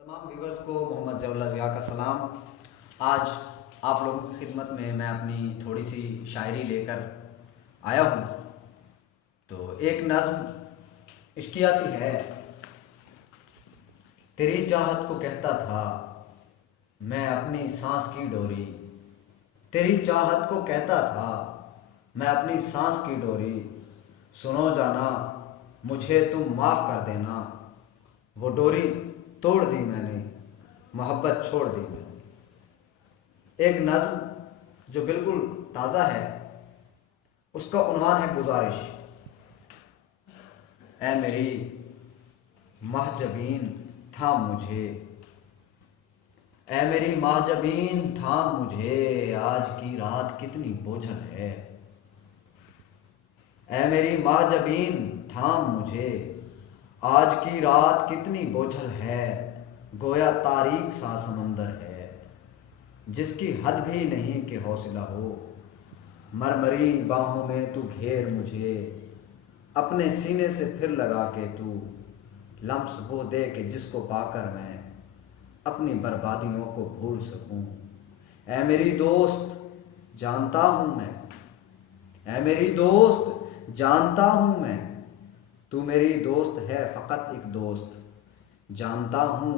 तमाम व्यूवर्स को मोहम्मद ज़ियाउल्लाह ज़िया का सलाम। आज आप लोगों की खिदमत में मैं अपनी थोड़ी सी शायरी लेकर आया हूँ। तो एक नज़्म इश्किया सी है। तेरी चाहत को कहता था मैं अपनी सांस की डोरी, तेरी चाहत को कहता था मैं अपनी सांस की डोरी। सुनो जाना मुझे तुम माफ़ कर देना, वो डोरी तोड़ दी मैंने, मोहब्बत छोड़ दी मैंने। एक नज़्म जो बिल्कुल ताज़ा है, उसका उन्वान है गुजारिश। ऐ मेरी महजबीन थाम मुझे, ऐ मेरी महजबीन थाम मुझे, आज की रात कितनी बोझल है। ऐ मेरी महजबीन थाम मुझे, आज की रात कितनी बोझल है। गोया तारीक सा समंदर है, जिसकी हद भी नहीं कि हौसला हो। मरमरी बाहों में तू घेर मुझे, अपने सीने से फिर लगा के तू। लम्स वो दे कि जिसको पाकर मैं अपनी बर्बादियों को भूल सकूं। ऐ मेरी दोस्त जानता हूँ मैं, ऐ मेरी दोस्त जानता हूँ मैं, तू मेरी दोस्त है फ़कत एक दोस्त। जानता हूँ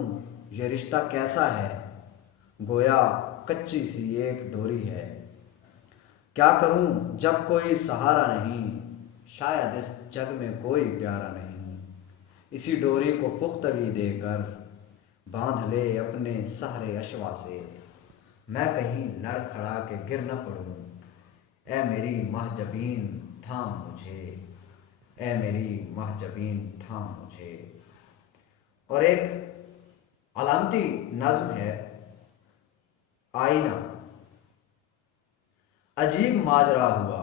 ये रिश्ता कैसा है, गोया कच्ची सी एक डोरी है। क्या करूँ जब कोई सहारा नहीं, शायद इस जग में कोई प्यारा नहीं। इसी डोरी को पुख्तगी देकर बांध ले अपने सहरे अशवा से, मैं कहीं लड़ खड़ा के गिर न पड़ूँ। ऐ मेरी महजबीन थाम मुझे, ऐ मेरी महजबीन थाम मुझे। और एक अलामती नज़्म है आईना। अजीब माजरा हुआ,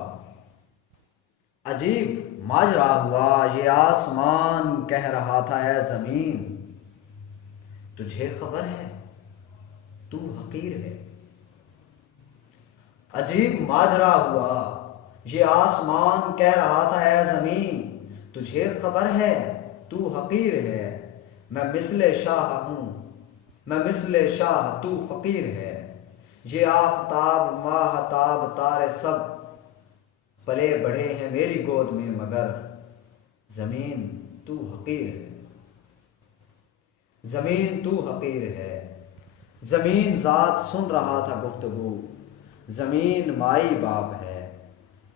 अजीब माजरा हुआ, ये आसमान कह रहा था ऐ ज़मीन, तुझे खबर है तू हकीर है। अजीब माजरा हुआ, ये आसमान कह रहा था ऐ ज़मीन, तुझे खबर है तू हकीर है। मैं मिसले शाह हूँ, मैं मिसले शाह तू फ़कीर है। ये आफ़ताब माहताब तारे सब पले बढ़े हैं मेरी गोद में, मगर ज़मीन तू हकीर है, ज़मीन तू हकीर है। ज़मीन ज़ात सुन रहा था गुफ्तगू, ज़मीन माई बाप है।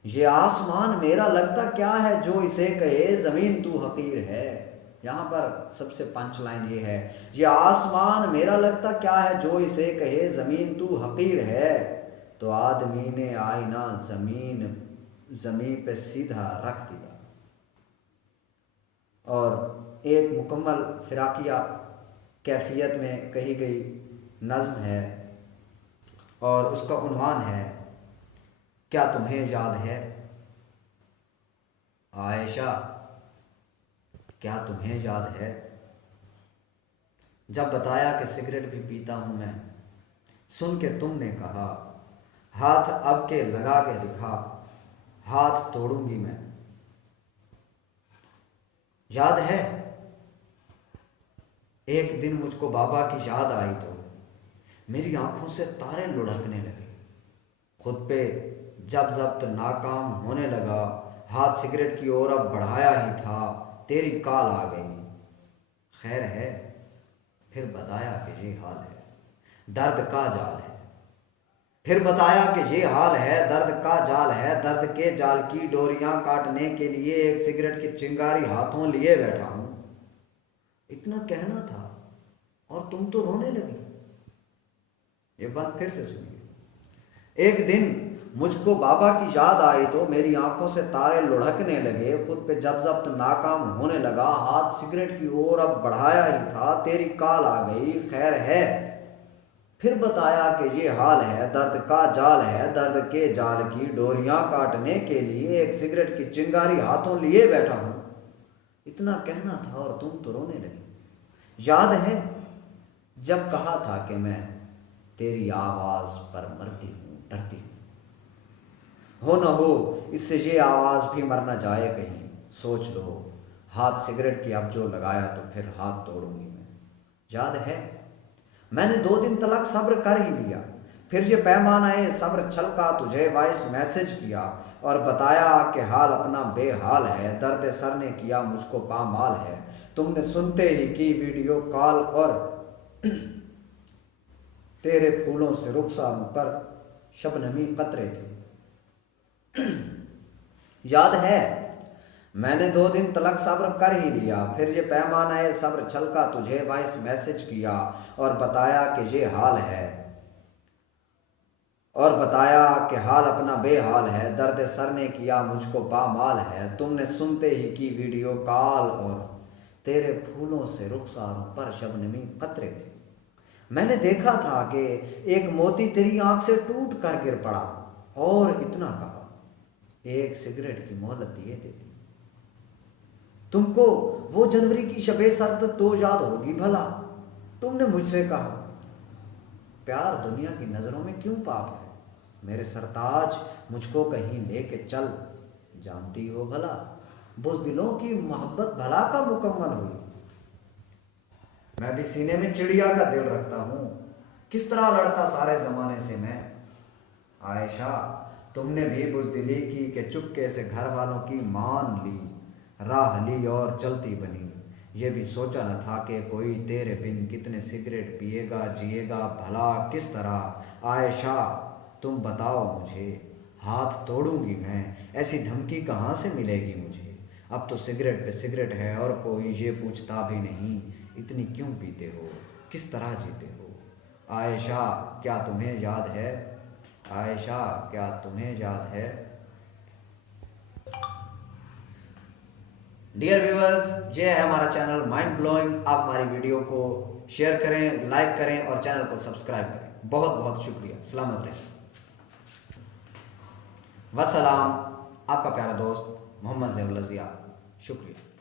ये आसमान मेरा लगता क्या है जो इसे कहे, ज़मीन तू हकीर है। यहाँ पर सबसे पंच लाइन ये है, ये आसमान मेरा लगता क्या है जो इसे कहे, ज़मीन तू हकीर है। तो आदमी ने आईना ज़मीन पे सीधा रख दिया। और एक मुकम्मल फिराकिया कैफियत में कही गई नज़्म है, और उसका उन्वान है क्या तुम्हें याद है आयशा, क्या तुम्हें याद है जब बताया कि सिगरेट भी पीता हूँ मैं, सुन के तुमने कहा हाथ अब के लगा के दिखा, हाथ तोड़ूंगी मैं। याद है एक दिन मुझको बाबा की याद आई तो मेरी आंखों से तारे लुढ़कने लगे। खुद पे जब जब्त नाकाम होने लगा, हाथ सिगरेट की ओर अब बढ़ाया ही था, तेरी काल आ गई। खैर है फिर बताया कि ये हाल है, दर्द का जाल है। फिर बताया कि ये हाल है, दर्द का जाल है। दर्द के जाल की डोरियां काटने के लिए एक सिगरेट की चिंगारी हाथों लिए बैठा हूं। इतना कहना था और तुम तो रोने लगी। ये बात फिर से सुनिए। एक दिन मुझको बाबा की याद आई तो मेरी आंखों से तारे लुढ़कने लगे। खुद पे जब जब्त नाकाम होने लगा, हाथ सिगरेट की ओर अब बढ़ाया ही था, तेरी काल आ गई। खैर है फिर बताया कि ये हाल है, दर्द का जाल है। दर्द के जाल की डोरियां काटने के लिए एक सिगरेट की चिंगारी हाथों लिए बैठा हूं। इतना कहना था और तुम तो रोने लगी। याद है जब कहा था कि मैं तेरी आवाज पर मरती हूँ, डरती हूँ। हो न हो इससे ये आवाज भी मर न जाए कहीं, सोच लो हाथ सिगरेट की अब जो लगाया तो फिर हाथ तोड़ूंगी मैं। याद है? मैंने 2 दिन तलक सब्र कर ही लिया, फिर ये पैमाना सब्र छलका तुझे वॉइस मैसेज किया और बताया कि हाल अपना बेहाल है, दर्द सर ने किया मुझको पामाल है। तुमने सुनते ही की वीडियो कॉल और तेरे फूलों से रुखसारों पर शबनमी कतरे थे। याद है? मैंने 2 दिन तलक सब्र कर ही लिया, फिर ये पैमाना सब्र छलका तुझे वॉइस मैसेज किया और बताया कि ये हाल है, और बताया कि हाल अपना बेहाल है, दर्द सर ने किया मुझको पामाल है। तुमने सुनते ही की वीडियो कॉल और तेरे फूलों से रुखसारों पर शबनमी कतरे थे। मैंने देखा था कि एक मोती तेरी आंख से टूट कर गिर पड़ा और इतना कहा, एक सिगरेट की मोहलत दिए देती। तुमको वो जनवरी की शबे सर्द तो याद होगी भला। तुमने मुझसे कहा, प्यार दुनिया की नजरों में क्यों पाप है, मेरे सरताज मुझको कहीं लेके चल, जानती हो भला बुज़दिलों की मोहब्बत भला का मुकम्मल हुई। मैं भी सीने में चिड़िया का दिल रखता हूँ, किस तरह लड़ता सारे ज़माने से मैं। आयशा, तुमने भी बुज़दिली की कि चुपके से घर वालों की मान ली, राह ली और चलती बनी। ये भी सोचा न था कि कोई तेरे बिन कितने सिगरेट पिएगा जिएगा भला किस तरह। आयशा, तुम बताओ मुझे, हाथ तोड़ूंगी मैं, ऐसी धमकी कहाँ से मिलेगी मुझे। अब तो सिगरेट पे सिगरेट है और कोई ये पूछता भी नहीं, इतनी क्यों पीते हो, किस तरह जीते हो। आयशा, क्या तुम्हें याद है? आयशा, क्या तुम्हें याद है? डियर व्यूअर्स, ये है हमारा चैनल माइंड ब्लोइंग। आप हमारी वीडियो को शेयर करें, लाइक करें और चैनल को सब्सक्राइब करें। बहुत बहुत शुक्रिया। सलामत रहें। वस्सलाम। आपका प्यारा दोस्त मोहम्मद ज़ैनुल ज़िया। शुक्रिया।